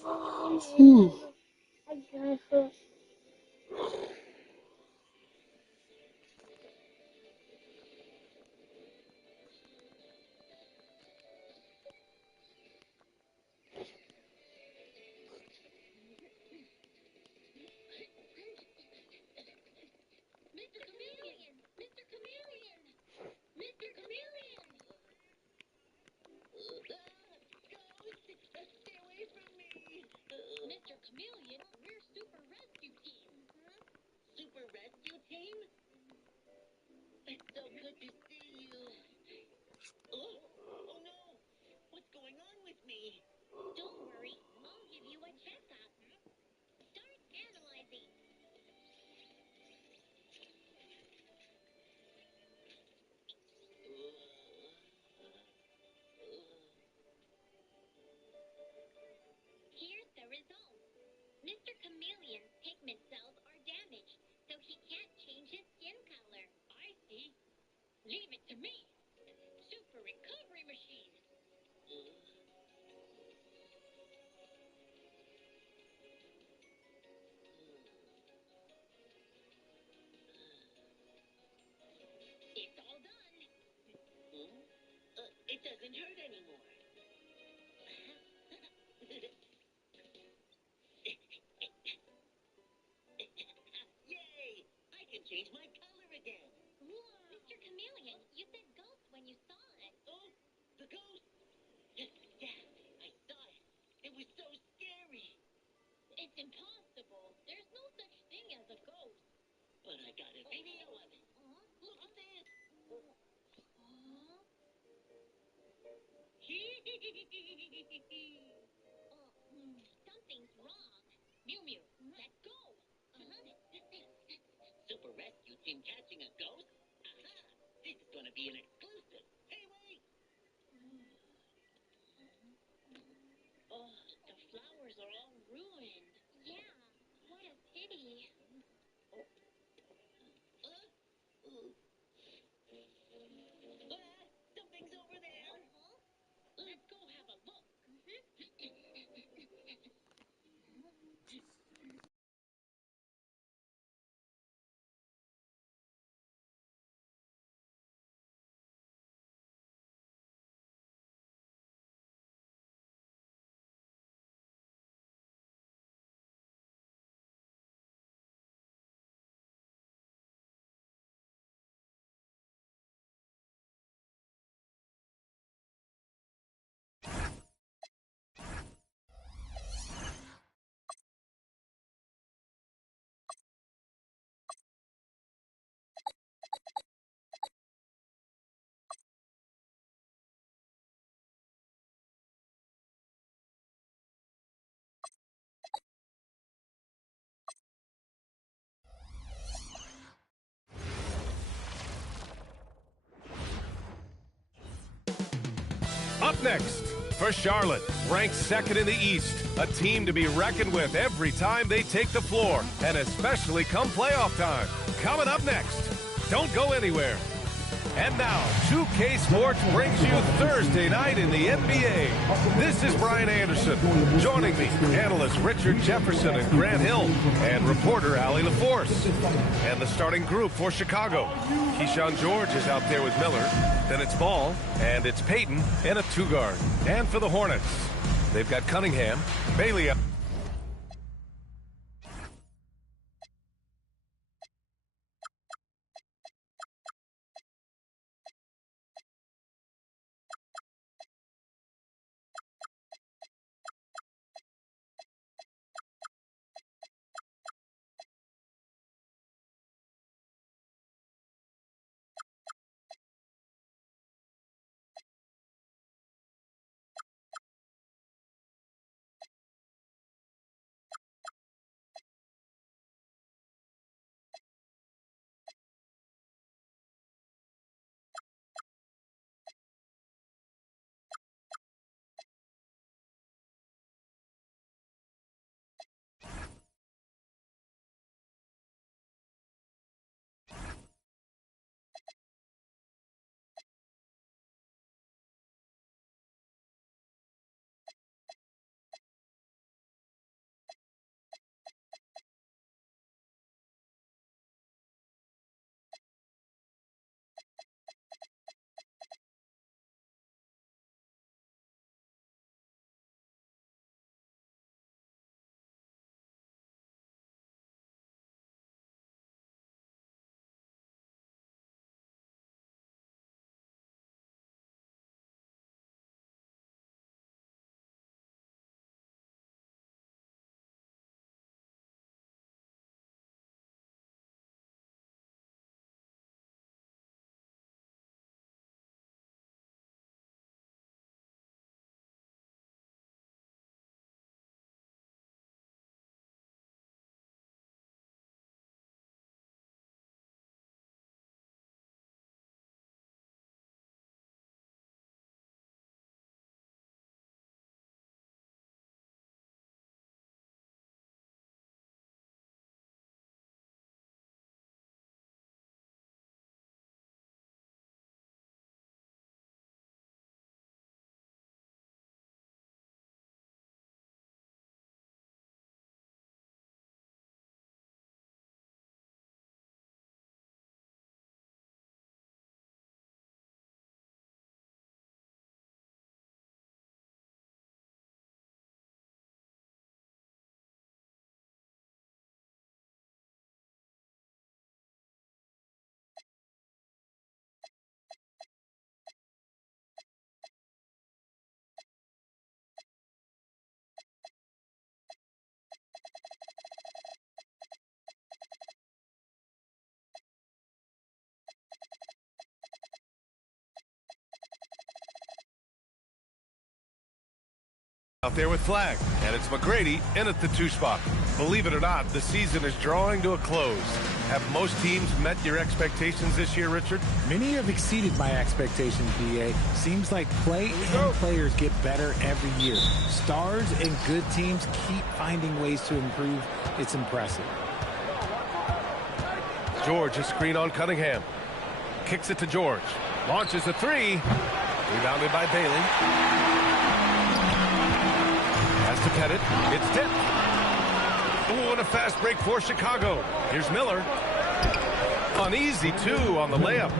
Hmm. Mr. Chameleon! Mr. Chameleon! Mr. Chameleon! Ghost! Stay away from me! Mr. Chameleon, we're Super Rescue Team. Super Rescue Team? It's so good to see you. Oh no! What's going on with me? Don't worry, I'll give you a checkup. Start analyzing. Here's the results. Mr. Chameleon's pigment cells are damaged, so he can't change his skin color. I see. Leave it to me. Super recovery machine. It's all done. It doesn't hurt anymore. Yay! I can change my color again. Whoa. Mr. Chameleon, you said ghost when you saw it. Oh, the ghost? Yeah, I saw it. It was so scary. It's impossible. There's no such thing as a ghost. But I got a video of it. Look at this. Something's wrong. Mew Mew, let's go. Super Rescue Team catching a ghost? Aha! This is gonna be an exclusive. Hey, wait! Oh, the flowers are all ruined. Yeah, what a pity. Something's over there. Let's go have a look. Up next, for Charlotte, ranked second in the East, a team to be reckoned with every time they take the floor, and especially come playoff time. Coming up next, don't go anywhere. And now, 2K Sports brings you Thursday night in the NBA. This is Brian Anderson. Joining me, analysts Richard Jefferson and Grant Hill, and reporter Allie LaForce. And the starting group for Chicago. Keyshawn George is out there with Miller. Then it's Ball, and it's Peyton in a two-guard. And for the Hornets, they've got Cunningham, Bailey up. Out there with Flag, and it's McGrady in at the 2 spot. Believe it or not, the season is drawing to a close. Have most teams met your expectations this year, Richard? Many have exceeded my expectations, BA. Seems like play and players get better every year. Stars and good teams keep finding ways to improve. It's impressive. George, a screen on Cunningham. Kicks it to George. Launches a 3. Rebounded by Bailey. Pass to Pettit. It's tipped. Oh, and a fast break for Chicago. Here's Miller. Uneasy, too, on the layup.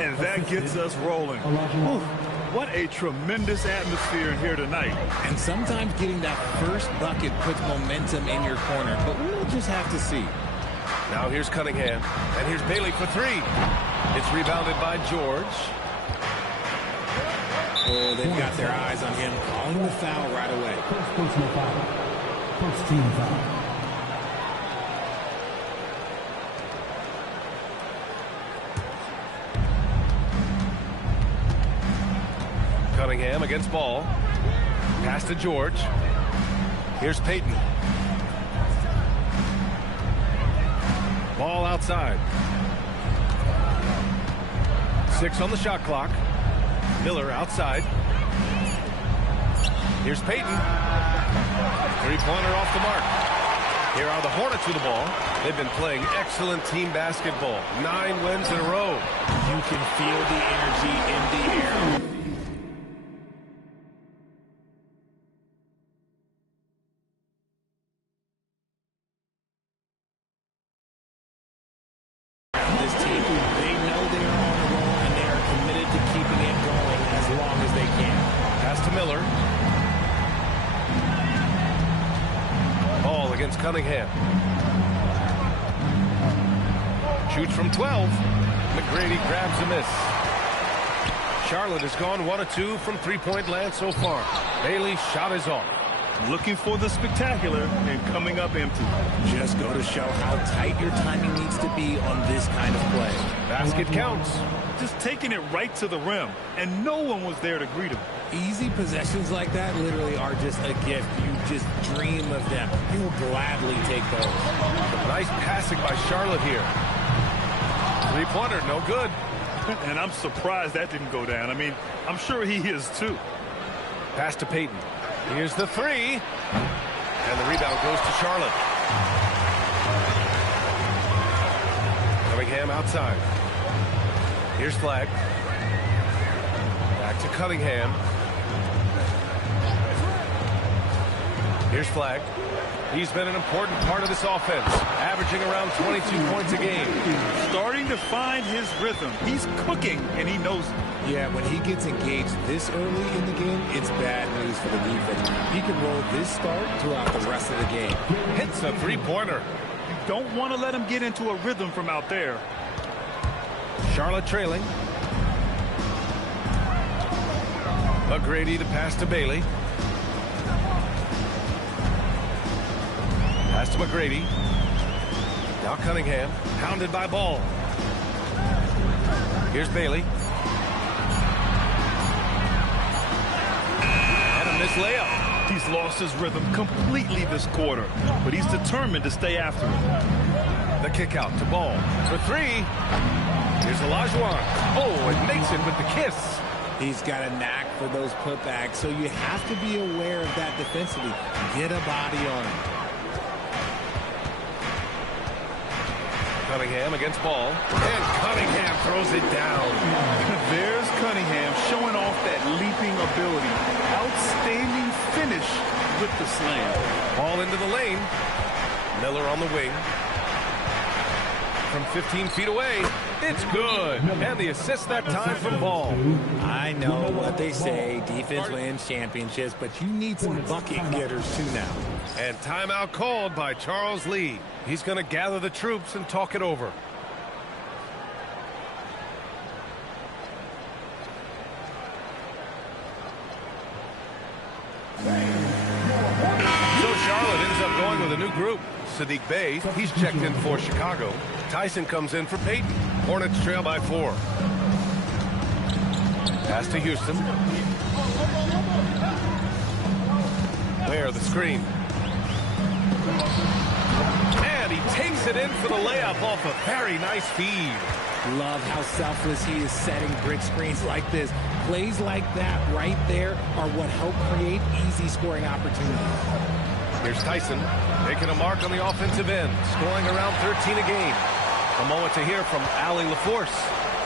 And that gets us rolling. Ooh, what a tremendous atmosphere in here tonight. And sometimes getting that first bucket puts momentum in your corner, but we'll just have to see. Now here's Cunningham, and here's Bailey for 3. It's rebounded by George. Oh, they've got their eyes on him, calling the foul right away. Personal foul. First team foul. Cunningham against ball. Pass to George. Here's Peyton. Ball outside. 6 on the shot clock. Miller outside. Here's Peyton. 3-pointer off the mark. Here are the Hornets with the ball. They've been playing excellent team basketball. 9 wins in a row. You can feel the energy in the air. This team, they know they are on a roll and they are committed to keeping it going as long as they can. Pass to Miller. Ball against Cunningham. Shoots from 12. McGrady grabs a miss. Charlotte has gone 1 of 2 from 3-point land so far. Bailey's shot is off. Looking for the spectacular and coming up empty. Just go to show how tight your timing needs to be on this kind of play. Basket counts. Just taking it right to the rim, and no one was there to greet him. Easy possessions like that literally are just a gift. You just dream of them. You'll gladly take those. Nice passing by Charlotte here. 3-pointer, no good. And I'm surprised that didn't go down. I mean, I'm sure he is too. Pass to Peyton. Here's the 3. And the rebound goes to Charlotte. Cunningham outside. Here's Flag. Back to Cunningham. Here's Flag. He's been an important part of this offense, averaging around 22 points a game. Starting to find his rhythm. He's cooking, and he knows it. Yeah, when he gets engaged this early in the game, it's bad news for the defense. He can roll this start throughout the rest of the game. Hits a 3-pointer. You don't want to let him get into a rhythm from out there. Charlotte trailing. McGrady to pass to Bailey. Pass to McGrady. Now Cunningham, pounded by Ball. Here's Bailey. And a missed layup. He's lost his rhythm completely this quarter, but he's determined to stay after it. The kick out to Ball for 3. Here's Olajuwon. Oh, and makes it with the kiss. He's got a knack for those putbacks, so you have to be aware of that defensively. Get a body on him. Cunningham against Ball. And Cunningham throws it down. There's Cunningham showing off that leaping ability. Outstanding finish with the slam. Ball into the lane. Miller on the wing. From 15 feet away. It's good. And the assist that time from Ball. I know what they say. Defense wins championships, but you need some bucket getters too now. And timeout called by Charles Lee. He's going to gather the troops and talk it over. So Charlotte ends up going with a new group. Sadiq Bey, he's checked in for Chicago. Tyson comes in for Peyton. Hornets trail by 4. Pass to Houston. Where the screen. And he takes it in for the layup off a very nice feed. Love how selfless he is setting brick screens like this. Plays like that right there are what help create easy scoring opportunities. Here's Tyson making a mark on the offensive end, scoring around 13 a game. A moment to hear from Allie LaForce.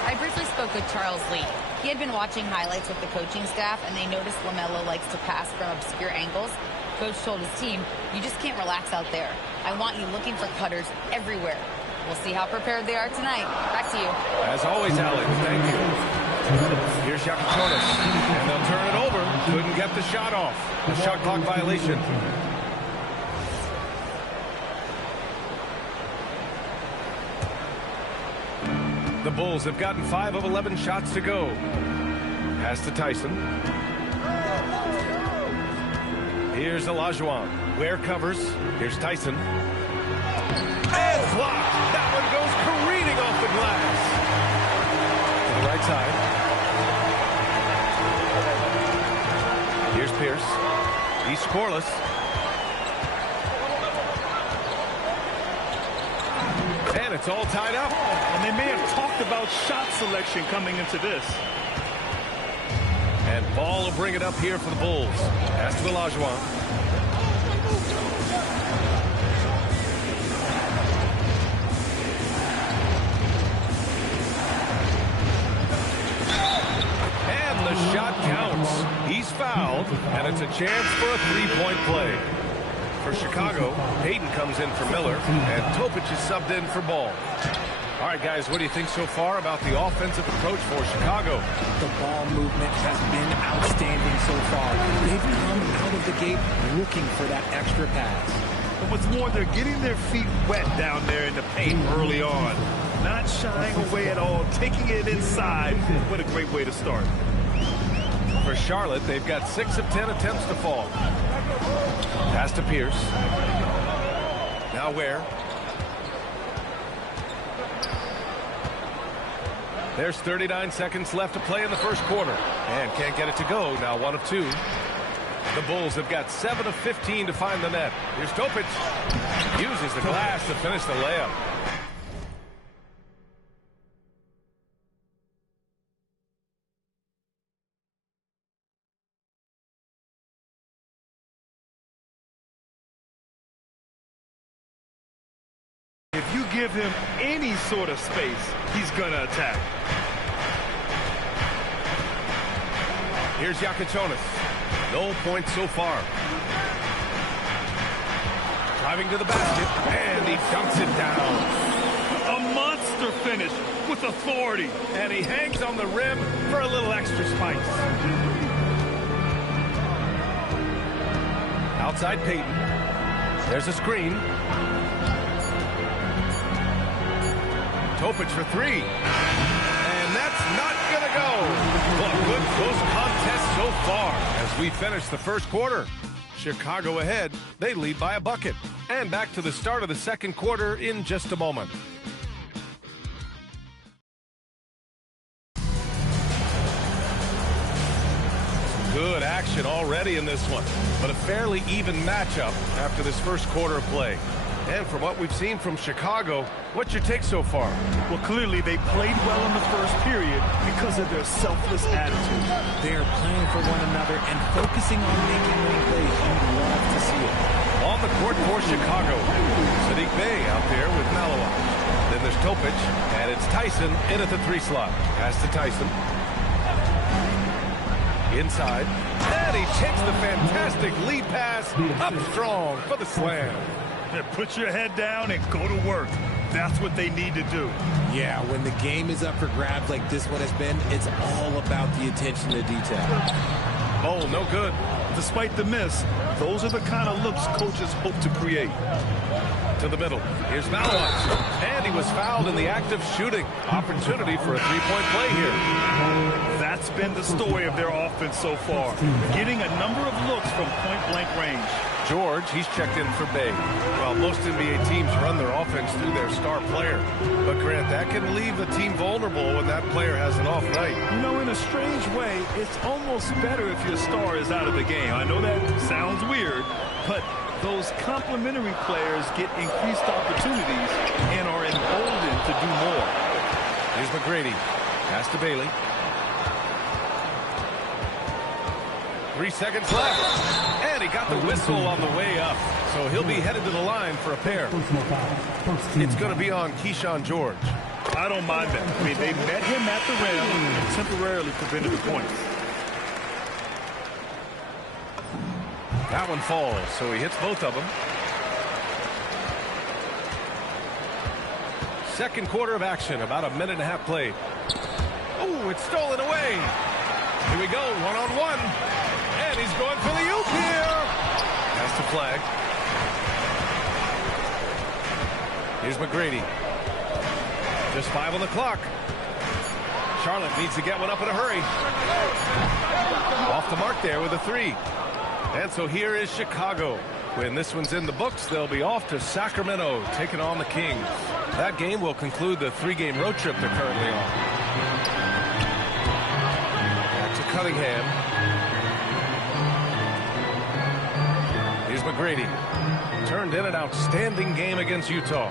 I briefly spoke with Charles Lee. He had been watching highlights with the coaching staff, and they noticed LaMelo likes to pass from obscure angles. Coach told his team, you just can't relax out there. I want you looking for cutters everywhere. We'll see how prepared they are tonight. Back to you. As always, Alex, thank you. Here's Yakutonis, and they'll turn it over. Couldn't get the shot off. A shot clock violation. The Bulls have gotten 5 of 11 shots to go. Pass to Tyson. Here's Olajuwon. Ware covers. Here's Tyson. And blocked. That one goes careening off the glass. To the right side. Here's Pierce. He's scoreless. And it's all tied up. And they may have talked about shot selection coming into this. And Ball will bring it up here for the Bulls. Pass to Olajuwon. And the shot counts. He's fouled, and it's a chance for a three-point play. For Chicago, Payton comes in for Miller, and Topic is subbed in for Ball. All right, guys, what do you think so far about the offensive approach for Chicago? The ball movement has been outstanding so far. They've come out of the gate looking for that extra pass. But what's more, they're getting their feet wet down there in the paint early on. Not shying away at all, taking it inside. What a great way to start. For Charlotte, they've got 6 of 10 attempts to fall. Pass to Pierce. Now Ware. There's 39 seconds left to play in the first quarter. And can't get it to go. Now 1 of 2. The Bulls have got 7 of 15 to find the net. Here's Topic. Uses the glass to finish the layup. If you give him any sort of space, he's going to attack. Here's Yakutonis. No points so far. Driving to the basket, and he dunks it down. A monster finish with authority. And he hangs on the rim for a little extra spice. Outside Payton. There's a screen. Topic for 3. And that's not going to go. Well, a good close contest so far as we finish the first quarter. Chicago ahead. They lead by a bucket. And back to the start of the second quarter in just a moment. Good action already in this one, but a fairly even matchup after this first quarter of play. And from what we've seen from Chicago, what's your take so far? Well, clearly they played well in the first period because of their selfless attitude. They are playing for one another and focusing on making winning plays. You'd love to see it. On the court for Chicago, Sadiq Bey out there with Maloa. Then there's Topic, and it's Tyson in at the 3 slot. Pass to Tyson. Inside, and he takes the fantastic lead pass up strong for the slam. Yeah, put your head down and go to work. That's what they need to do. Yeah, when the game is up for grabs like this one has been, it's all about the attention to detail. Oh, no good. Despite the miss, those are the kind of looks coaches hope to create. To the middle. Here's Maloa. And he was fouled in the act of shooting. Opportunity for a three-point play here. That's been the story of their offense so far. Getting a number of looks from point-blank range. George, he's checked in for Bay. Well, most NBA teams run their offense through their star player. But, Grant, that can leave the team vulnerable when that player has an off night. You know, in a strange way, it's almost better if your star is out of the game. I know that sounds weird, but those complementary players get increased opportunities and are emboldened to do more. Here's McGrady. Pass to Bailey. 3 seconds left. And he got the whistle on the way up. So he'll be headed to the line for a pair. It's going to be on Keyshawn George. I don't mind that. I mean, they met him at the rim and temporarily prevented the points. That one falls, so he hits both of them. Second quarter of action, about a minute and a half played. Oh, it's stolen away. Here we go, one-on-one. And he's going for the oop here. That's the flag. Here's McGrady. Just 5 on the clock. Charlotte needs to get one up in a hurry. Off the mark there with a 3. And so here is Chicago. When this one's in the books, they'll be off to Sacramento, taking on the Kings. That game will conclude the 3-game road trip they're currently on. Back to Cunningham. Here's McGrady. Turned in an outstanding game against Utah.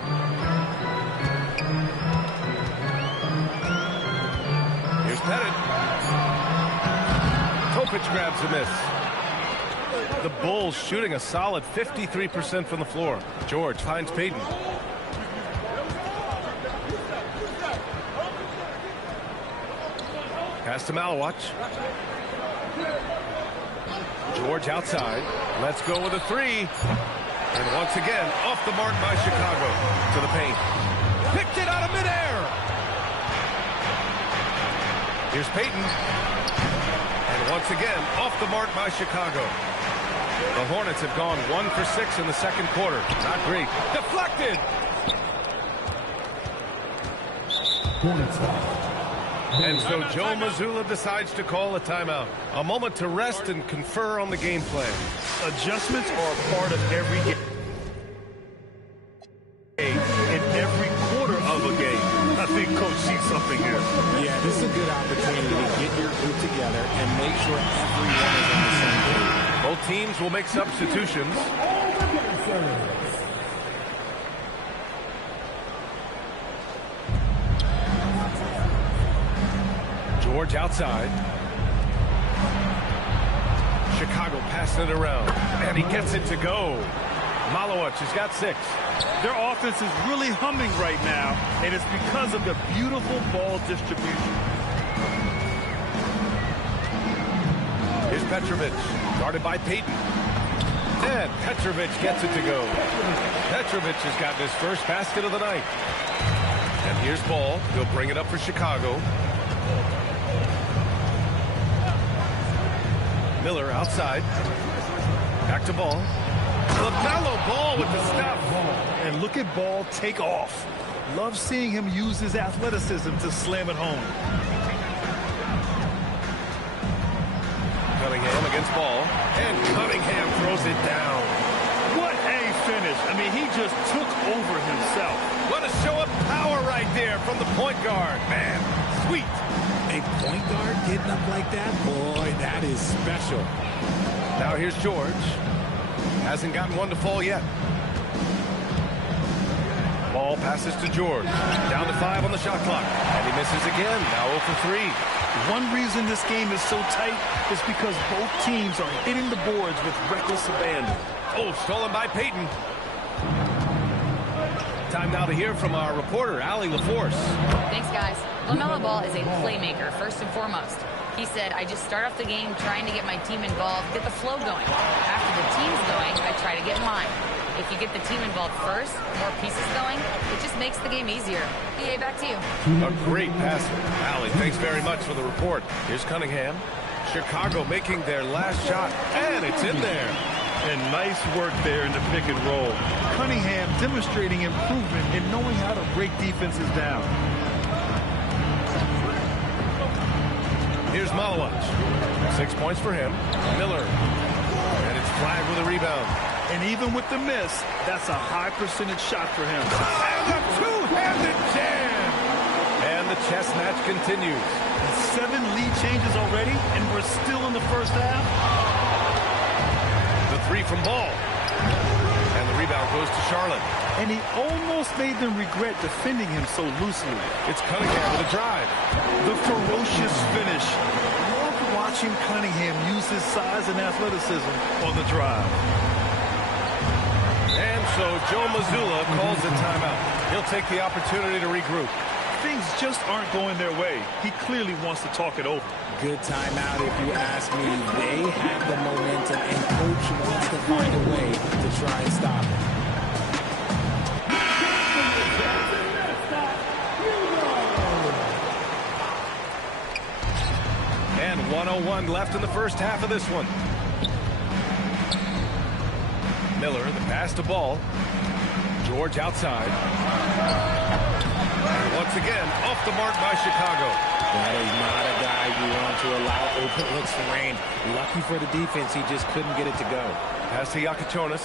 Here's Pettit. Topic grabs a miss. The Bulls shooting a solid 53% from the floor. George finds Payton. Pass to Malawach. George outside. Let's go with a 3. And once again, off the mark by Chicago. To the paint. Picked it out of midair. Here's Payton. And once again, off the mark by Chicago. The Hornets have gone 1 for 6 in the second quarter. Not great. Deflected. And so Joe Mazzulla decides to call a timeout. A moment to rest and confer on the game plan. Adjustments are a part of every game. In every quarter of a game. I think Coach sees something here. Yeah, this is a good opportunity to get your group together and make sure everyone is on the same page. Both teams will make substitutions. George outside. Chicago passing it around. And he gets it to go. Malawach has got 6. Their offense is really humming right now, and it's because of the beautiful ball distribution. Here's Petrovic, guarded by Payton. And Petrovic gets it to go. Petrovic has gotten his first basket of the night. And here's Ball. He'll bring it up for Chicago. Miller outside. Back to Ball. LaMelo Ball with the stuff. And look at Ball take off. Love seeing him use his athleticism to slam it home. Cunningham against Ball. And Cunningham throws it down. What a finish. I mean, he just took over himself. What a show of power right there from the point guard. Man, sweet. A point guard getting up like that? Boy, that is special. Now here's George. Hasn't gotten one to fall yet. Ball passes to George. Down to 5 on the shot clock. And he misses again. Now 0 for 3. One reason this game is so tight is because both teams are hitting the boards with reckless abandon. Oh, stolen by Payton. Time now to hear from our reporter, Allie LaForce. Thanks, guys. LaMelo Ball is a playmaker, first and foremost. He said, I just start off the game trying to get my team involved, get the flow going. After the team's going, I try to get mine. If you get the team involved first, more pieces going, it just makes the game easier. BA, back to you. A great pass. Allie, thanks very much for the report. Here's Cunningham. Chicago making their last shot, and it's in there. And nice work there in the pick and roll. Cunningham demonstrating improvement in knowing how to break defenses down. Here's Malawach. 6 points for him. Miller. And it's flagged with a rebound. And even with the miss, that's a high percentage shot for him. And a two-handed jam. And the chess match continues. 7 lead changes already, and we're still in the first half. The free from ball. And the rebound goes to Charlotte. And he almost made them regret defending him so loosely. It's Cunningham with a drive. The ferocious finish. Love watching Cunningham use his size and athleticism on the drive. And so Joe Mazzulla calls a timeout. He'll take the opportunity to regroup. Things just aren't going their way. He clearly wants to talk it over. Good timeout if you ask me. They have the momentum, and coach wants to find a way to try and stop it. And 1:01 left in the first half of this one. Miller, the pass to Ball. George outside. And once again, off the mark by Chicago. That is not a guy you want to allow open looks for range. Lucky for the defense, he just couldn't get it to go. Pass to Yakichonis.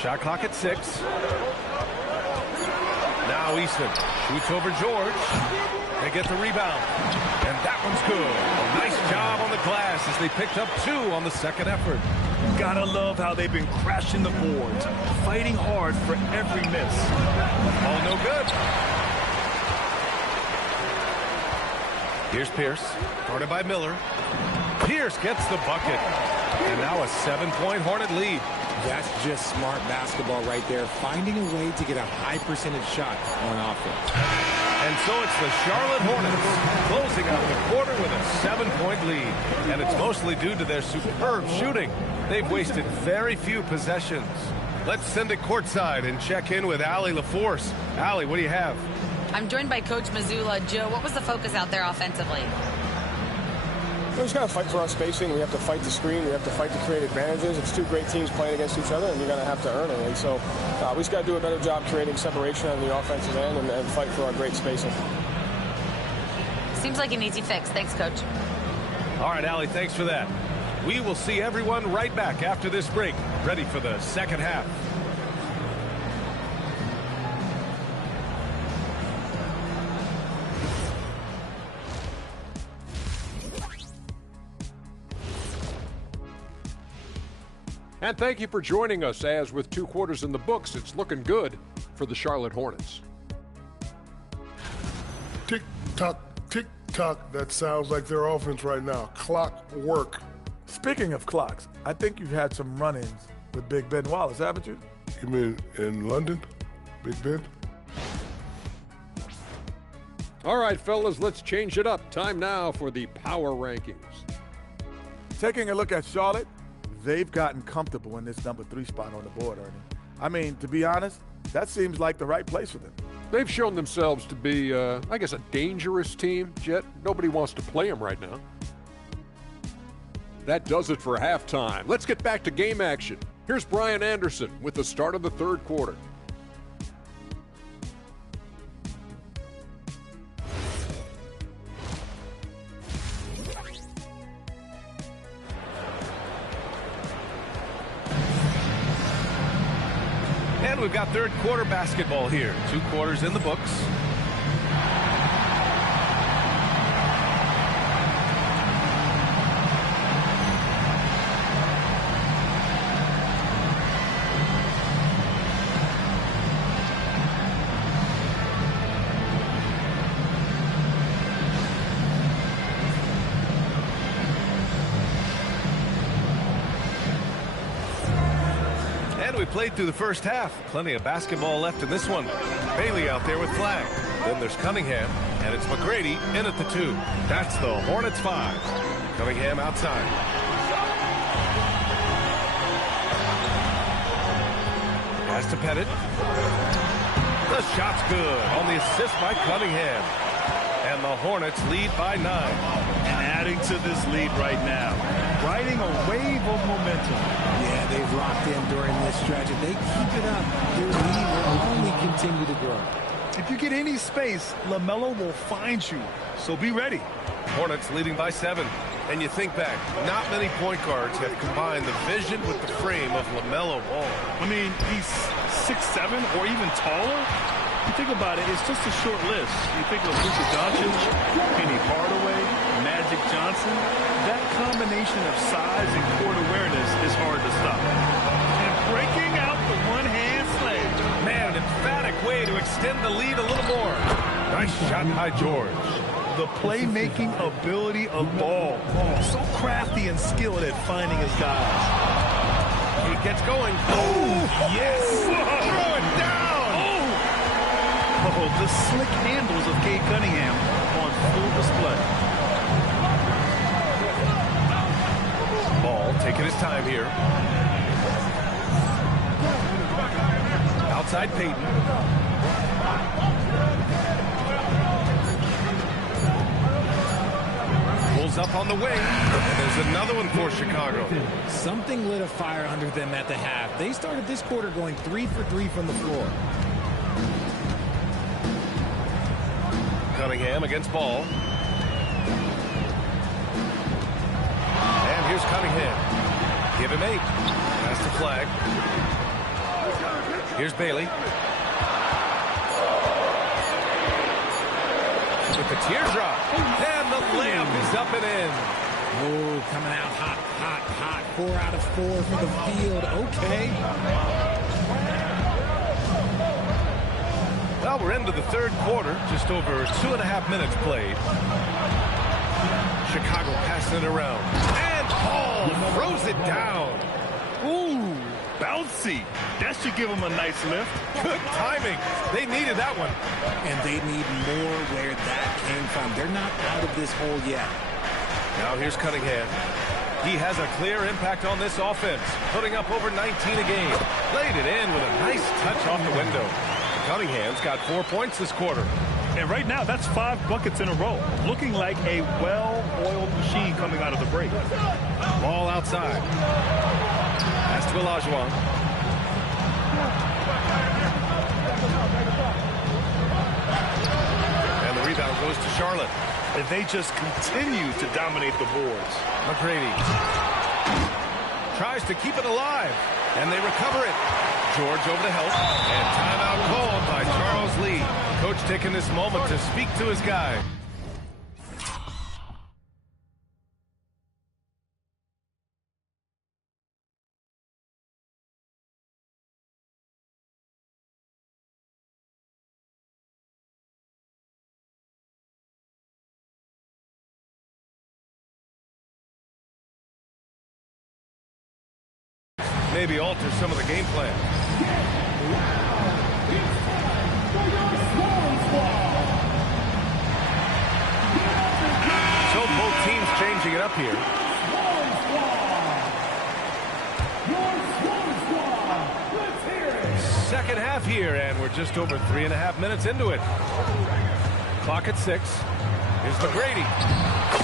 Shot clock at 6. Now Easton shoots over George. They get the rebound. And that one's good. A nice job on the glass as they picked up 2 on the second effort. Gotta love how they've been crashing the boards, fighting hard for every miss. All no good. Here's Pierce, guarded by Miller. Pierce gets the bucket. And now a 7-point Hornet lead. That's just smart basketball right there, finding a way to get a high percentage shot on offense. And so it's the Charlotte Hornets closing out the quarter with a 7-point lead. And it's mostly due to their superb shooting. They've wasted very few possessions. Let's send it courtside and check in with Allie LaForce. Allie, what do you have? I'm joined by Coach Mazzulla. Joe, what was the focus out there offensively? We just got to fight for our spacing. We have to fight the screen. We have to fight to create advantages. It's 2 great teams playing against each other, and you're going to have to earn it. And so we just got to do a better job creating separation on the offensive end and fight for our great spacing. Seems like an easy fix. Thanks, Coach. All right, Allie, thanks for that. We will see everyone right back after this break, ready for the second half. And thank you for joining us, as with 2 quarters in the books, it's looking good for the Charlotte Hornets. Tick-tock, tick-tock. That sounds like their offense right now. Clock work. Speaking of clocks, I think you've had some run-ins with Big Ben Wallace, haven't you? You mean in London? Big Ben? All right, fellas, let's change it up. Time now for the power rankings. Taking a look at Charlotte, they've gotten comfortable in this number 3 spot on the board, Ernie. I mean, to be honest, that seems like the right place for them. They've shown themselves to be, I guess, a dangerous team, Jet. Nobody wants to play them right now. That does it for halftime. Let's get back to game action. Here's Brian Anderson with the start of the 3rd quarter. And we've got 3rd quarter basketball here. 2 quarters in the books. We played through the first half. Plenty of basketball left in this one. Bailey out there with flag. Then there's Cunningham, and it's McGrady in at the 2. That's the Hornets 5. Cunningham outside. Pass to Pettit. The shot's good on the assist by Cunningham. And the Hornets lead by 9. And adding to this lead right now, riding a wave of momentum. Yeah, they've locked in during this stretch. If they keep it up, their lead will only continue to grow. If you get any space, LaMelo will find you. So be ready. Hornets leading by 7. And you think back, not many point guards have combined the vision with the frame of LaMelo Ball. I mean, he's 6'7" or even taller. You think about it, it's just a short list. You think of Luka Doncic, Penny Hardaway, Magic Johnson. That combination of size and court awareness is hard to stop. And breaking out the one-hand slam. Man, an emphatic way to extend the lead a little more. Nice shot by George. The playmaking ability of Ball. So crafty and skilled at finding his guys. He gets going. Oh, yes. Throw it down. Oh, the slick handles of Cade Cunningham on full display. Ball taking his time here. Outside Peyton. Pulls up on the wing. And there's another one for Chicago. Something lit a fire under them at the half. They started this quarter going 3 for 3 from the floor. Cunningham against Ball. And here's Cunningham. Give him 8. Pass the flag. Here's Bailey. With the teardrop. And the layup is up and in. Oh, coming out hot, hot, hot. 4 out of 4 from the field. Okay. Well, we're into the third quarter. Just over 2.5 minutes played. Chicago passing it around. And Paul throws it down. Ooh, bouncy. That should give him a nice lift. Good timing. They needed that one. And they need more where that came from. They're not out of this hole yet. Now here's Cunningham. He has a clear impact on this offense, putting up over 19 a game. Laid it in with a nice touch off the window. Cunningham's got 4 points this quarter. And right now, that's 5 buckets in a row. Looking like a well-oiled machine coming out of the break. Ball outside. Pass to Olajuwon. And the rebound goes to Charlotte. And they just continue to dominate the boards. McGrady tries to keep it alive, and they recover it. George over to help, and timeout called by Charles Lee. Coach taking this moment to speak to his guy. Maybe alter some of the game plan. So both teams changing it up here. Second half here, and we're just over 3.5 minutes into it. Clock at 6. Here's McGrady.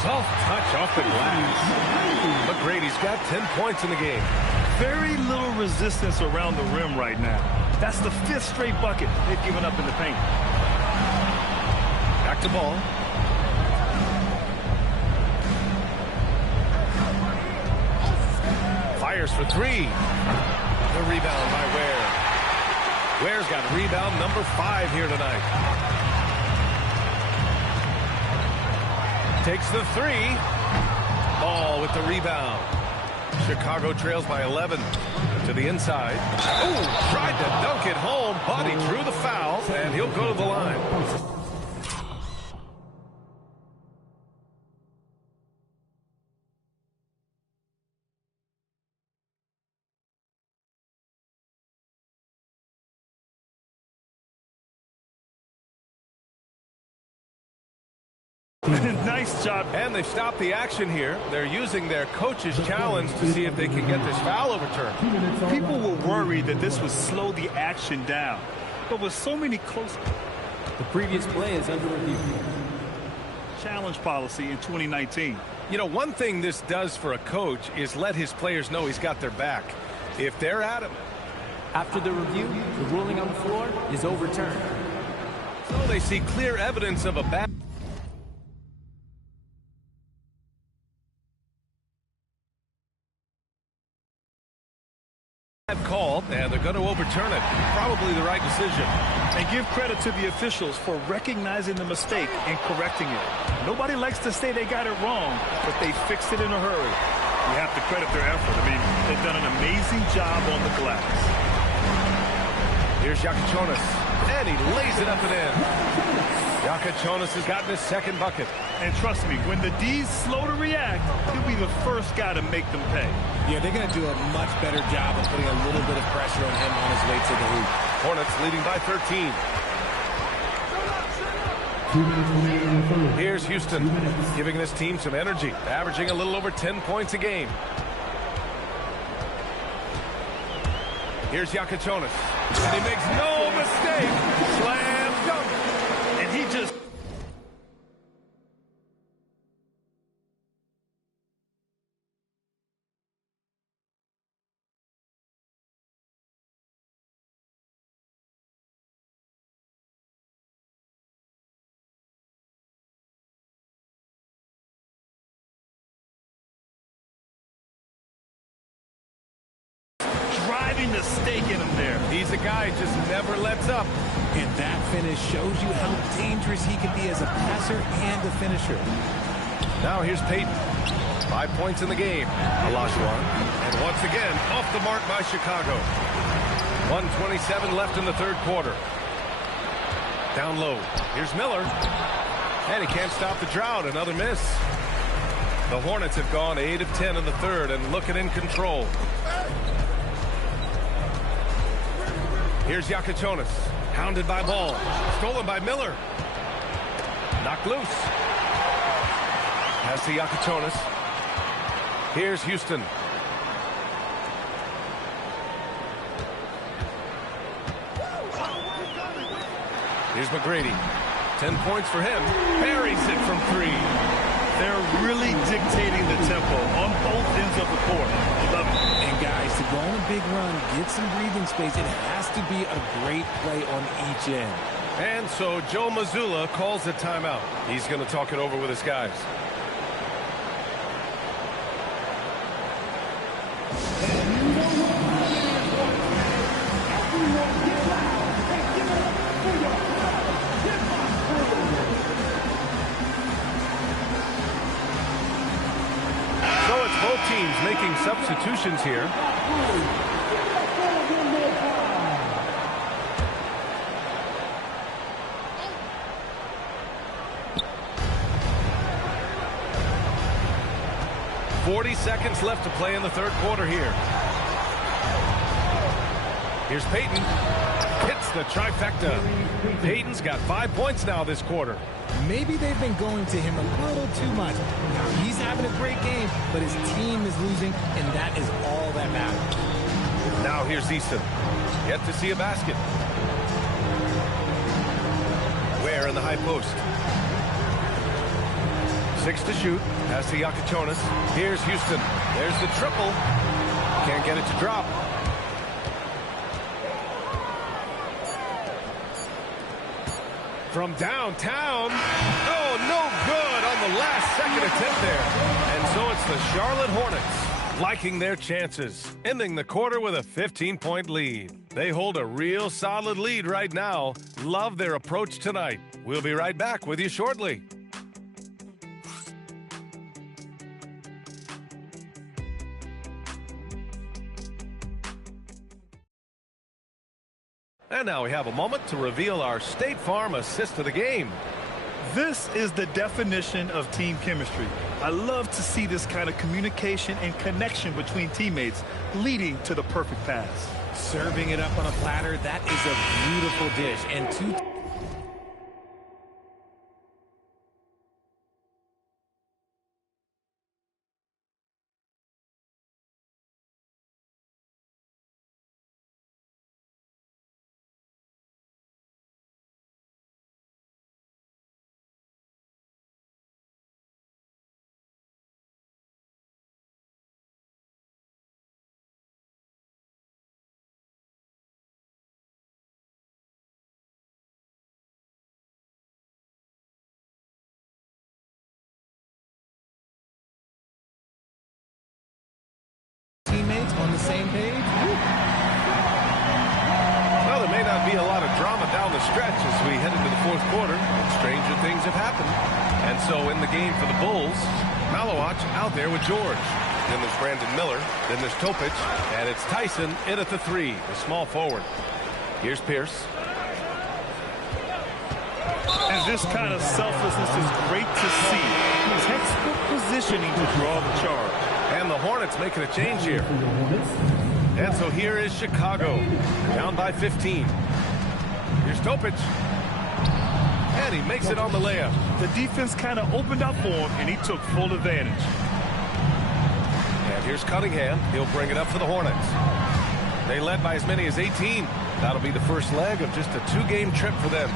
Soft touch off the glass. McGrady's got 10 points in the game. Very little resistance around the rim right now. That's the 5th straight bucket they've given up in the paint. Back to Ball. Fires for 3. The rebound by Ware. Ware's got rebound number 5 here tonight. Takes the 3. Ball with the rebound. Chicago trails by 11 to the inside. Oh, tried to dunk it home, but he drew the foul, and he'll go to the line. Nice job. And they stopped the action here. They're using their coach's challenge to see if they can get this foul overturned. People were worried that this would slow the action down. But with so many close... The previous play is under review. Challenge policy in 2019. You know, one thing this does for a coach is let his players know he's got their back. If they're adamant. After the review, the ruling on the floor is overturned. So they see clear evidence of a bad call, and they're going to overturn it. Probably the right decision. And give credit to the officials for recognizing the mistake and correcting it. Nobody likes to say they got it wrong, but they fixed it in a hurry. You have to credit their effort. I mean, they've done an amazing job on the glass. Here's Yakachonis, and he lays it up and in. Yakachonis has gotten his second bucket. And trust me, when the D's slow to react, he'll be the first guy to make them pay. Yeah, they're going to do a much better job of putting a little bit of pressure on him on his way to the hoop. Hornets leading by 13. Here's Houston, giving this team some energy, averaging a little over 10 points a game. Here's Yakachonis, and he makes no mistake. Slam dunk. And he just... driving the stake in him there. He's a guy who just never lets up. And that finish shows you how dangerous he can be as a passer and a finisher. Now here's Peyton. 5 points in the game. Olajuwon. And once again, off the mark by Chicago. 1:27 left in the third quarter. Down low. Here's Miller. And he can't stop the drought. Another miss. The Hornets have gone 8 of 10 in the third and looking in control. Here's Yakachonis. Hounded by Ball. Stolen by Miller. Knocked loose. Pass to Yakachonis. Here's Houston. Here's McGrady. 10 points for him. Buries it from 3. They're really dictating the tempo on both ends of the court. Love it. And guys, to go on a big run, get some breathing space, it has to be a great play on each end. And so Joe Mazzulla calls a timeout. He's going to talk it over with his guys. So it's both teams making substitutions here. 40 seconds left to play in the third quarter here. Here's Peyton. Hits the trifecta. Peyton's got 5 points now this quarter. Maybe they've been going to him a little too much. Now, he's having a great game, but his team is losing, and that is all that matters. Now here's Easton. Yet to see a basket. Ware in the high post. 6 to shoot. Pass to Yakachonis. Here's Houston. There's the triple. Can't get it to drop. From downtown. Oh, no good on the last second attempt there. And so it's the Charlotte Hornets liking their chances, ending the quarter with a 15-point lead. They hold a real solid lead right now. Love their approach tonight. We'll be right back with you shortly. And now we have a moment to reveal our State Farm assist of the game. This is the definition of team chemistry. I love to see this kind of communication and connection between teammates leading to the perfect pass. Serving it up on a platter, that is a beautiful dish. And two... teammates on the same page. Woo. be a lot of drama down the stretch as we head into the fourth quarter. And stranger things have happened. And so in the game for the Bulls, Malowacz out there with George. Then there's Brandon Miller. Then there's Topic. And it's Tyson in at the 3, the small forward. Here's Pierce. And this kind of selflessness is great to see. Textbook positioning to draw the charge. And the Hornets making a change here. And so here is Chicago, down by 15. Here's Topic. And he makes it on the layup. The defense kind of opened up for him, and he took full advantage. And here's Cunningham. He'll bring it up for the Hornets. They led by as many as 18. That'll be the first leg of just a 2-game trip for them.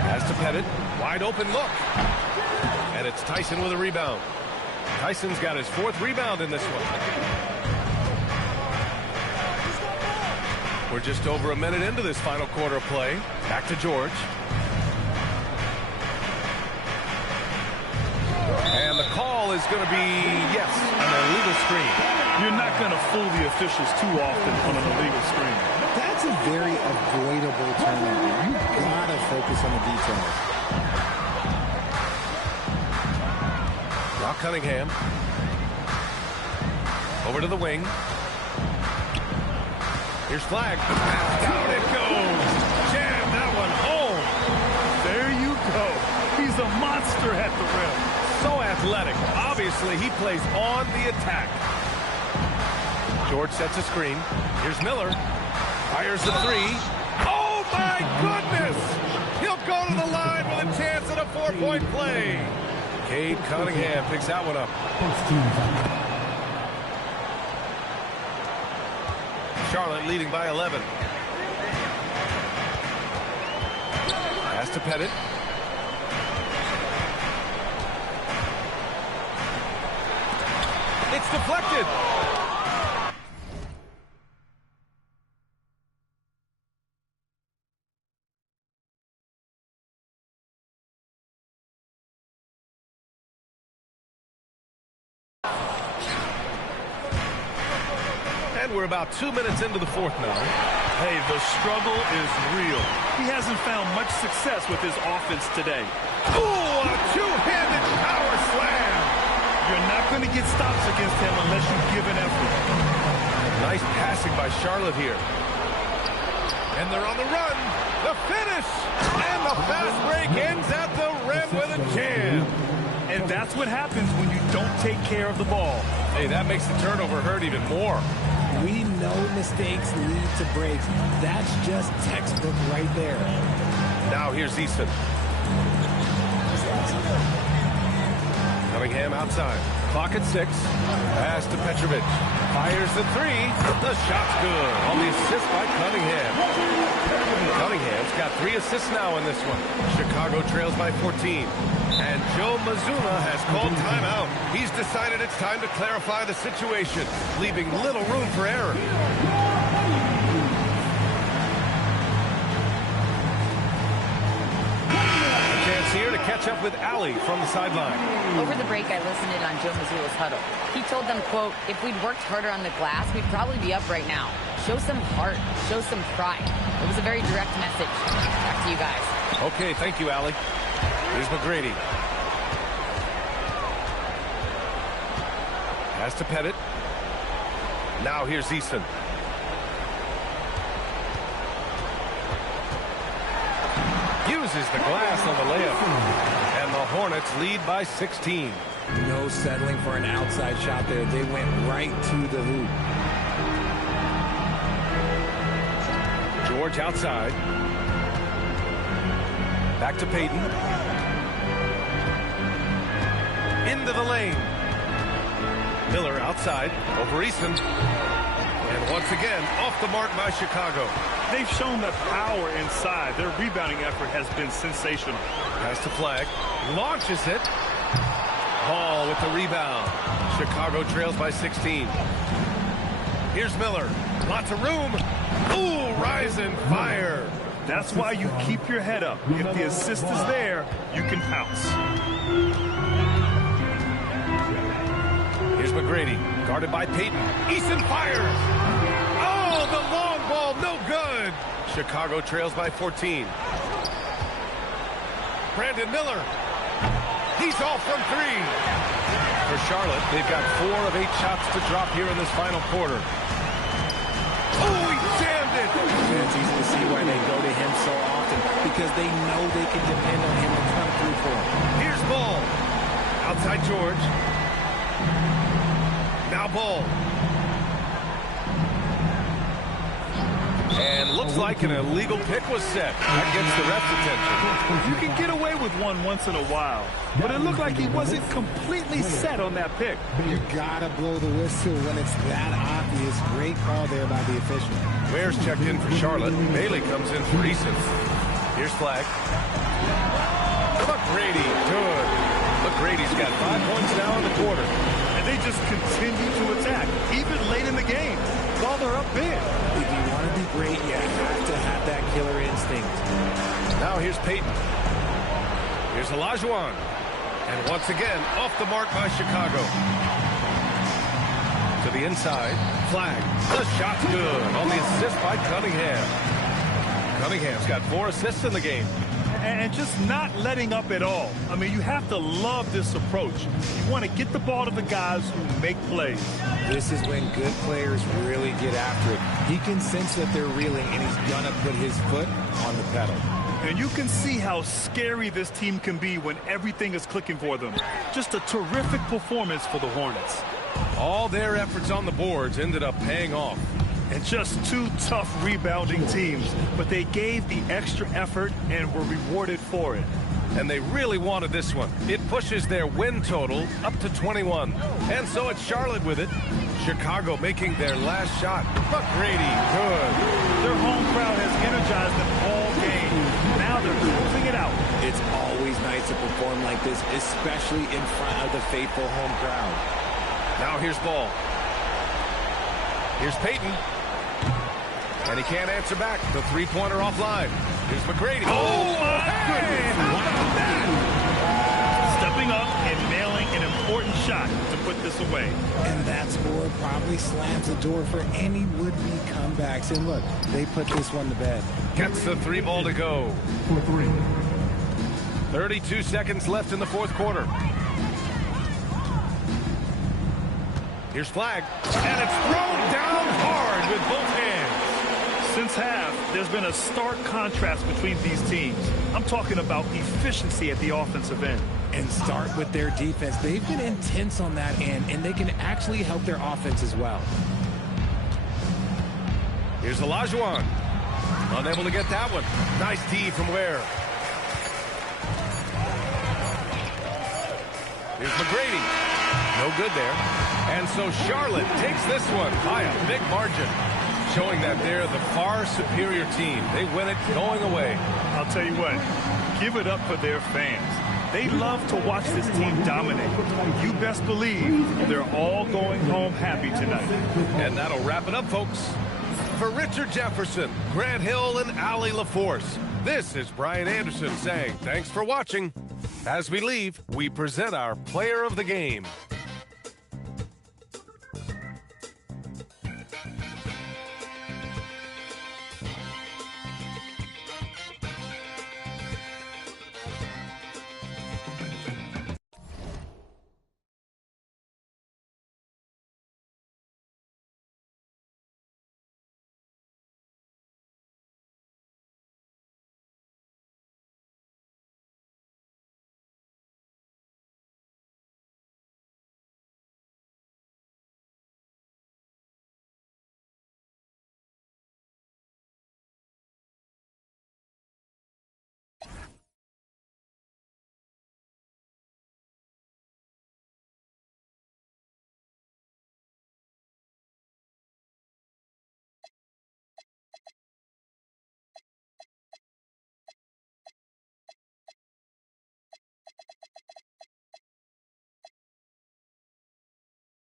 Pass to Pettit. Wide open look. And it's Tyson with a rebound. Tyson's got his 4th rebound in this one. We're just over a minute into this final quarter of play. Back to George. And the call is going to be, yes, an illegal screen. You're not going to fool the officials too often on an illegal screen. That's a very avoidable turnover. You've got to focus on the details. Rock Cunningham. Over to the wing. Here's Flag. Down it goes. Jam that one home. There you go. He's a monster at the rim. So athletic. Obviously, he plays on the attack. George sets a screen. Here's Miller. Fires the 3. Oh, my goodness! He'll go to the line with a chance at a 4-point play. Cade Cunningham picks that one up. Charlotte leading by 11. Pass to Pettit. It's deflected. And we're about 2 minutes into the fourth now. Hey, the struggle is real. He hasn't found much success with his offense today. Ooh, a two-handed power slam. You're not going to get stops against him unless you give an effort. Nice passing by Charlotte here. And they're on the run. The finish. And the fast break ends at the rim with a jam. And that's what happens when you don't take care of the ball. Hey, that makes the turnover hurt even more. We know mistakes lead to breaks. That's just textbook right there. Now here's Easton. Cunningham outside. Clock at 6. Pass to Petrovic. Fires the 3. The shot's good on the assist by Cunningham. Cunningham's got 3 assists now in this one. Chicago trails by 14. And Joe Mazzulla has called timeout. He's decided it's time to clarify the situation, leaving little room for error. A chance here to catch up with Allie from the sideline. Over the break, I listened in on Joe Mazzulla's huddle. He told them, quote, if we'd worked harder on the glass, we'd probably be up right now. Show some heart. Show some pride. It was a very direct message. Back to you guys. Okay, thank you, Allie. Here's McGrady. Pass to Pettit. Now here's Easton. Uses the glass on the layup. And the Hornets lead by 16. No settling for an outside shot there. They went right to the hoop. George outside. Back to Payton. Into the lane. Miller outside. Over Easton. And once again, off the mark by Chicago. They've shown the power inside. Their rebounding effort has been sensational. Pass to Flag. Launches it. Ball with the rebound. Chicago trails by 16. Here's Miller. Lots of room. Ooh, rise and fire. That's why you keep your head up. If the assist is there, you can pounce. Here's McGrady, guarded by Payton. Easton fires. Oh, the long ball ball, no good. Chicago trails by 14. Brandon Miller. He's off from 3. For Charlotte, they've got 4 of 8 shots to drop here in this final quarter. Oh, he jammed it! It's easy to see why they go to him so often, because they know they can depend on him to come through for them. Here's Ball. Outside George. Now Ball. And looks like an illegal pick was set. That gets the ref's attention. You can get away with one once in a while, but it looked like he wasn't completely set on that pick. You gotta blow the whistle when it's that obvious. Great call there by the official. Ware's checked in for Charlotte. Bailey comes in for Eason. Here's Flag. McGrady, good. McGrady's got 5 points now in the quarter. And they just continue to attack, even late in the game, while they're up big. If you want to be great, you have to have that killer instinct. Now here's Peyton. Here's Olajuwon. And once again, off the mark by Chicago. To the inside. Flag. The shot's good on the assist by Cunningham. Cunningham's got 4 assists in the game. And just not letting up at all. I mean, you have to love this approach. You want to get the ball to the guys who make plays. This is when good players really get after it. He can sense that they're reeling, and he's going to put his foot on the pedal. And you can see how scary this team can be when everything is clicking for them. Just a terrific performance for the Hornets. All their efforts on the boards ended up paying off. And just 2 tough rebounding teams, but they gave the extra effort and were rewarded for it. And they really wanted this one. It pushes their win total up to 21. And so it's Charlotte with it. Chicago making their last shot. McGrady, good. Their home crowd has energized them all game. Now they're closing it out. It's always nice to perform like this, especially in front of the faithful home crowd. Now here's Ball. Here's Peyton. And he can't answer back. The 3-pointer offline. Here's McGrady. Oh, my goodness. How about that? Stepping up and nailing an important shot to put this away. And that score probably slams the door for any would-be comebacks. And look, they put this one to bed. Gets the 3 ball to go. 32 seconds left in the 4th quarter. Here's Flag. And it's thrown down hard with both hands. Since half, there's been a stark contrast between these teams. I'm talking about efficiency at the offensive end. And start with their defense. They've been intense on that end, and they can actually help their offense as well. Here's Olajuwon. Unable to get that one. Nice D from Ware. Here's McGrady. No good there. And so Charlotte takes this one by a big margin, showing that they're the far superior team. They win it going away. I'll tell you what, give it up for their fans. They love to watch this team dominate. You best believe they're all going home happy tonight. And that'll wrap it up, folks. For Richard Jefferson, Grant Hill, and Allie LaForce, this is Brian Anderson saying thanks for watching. As we leave, we present our player of the game.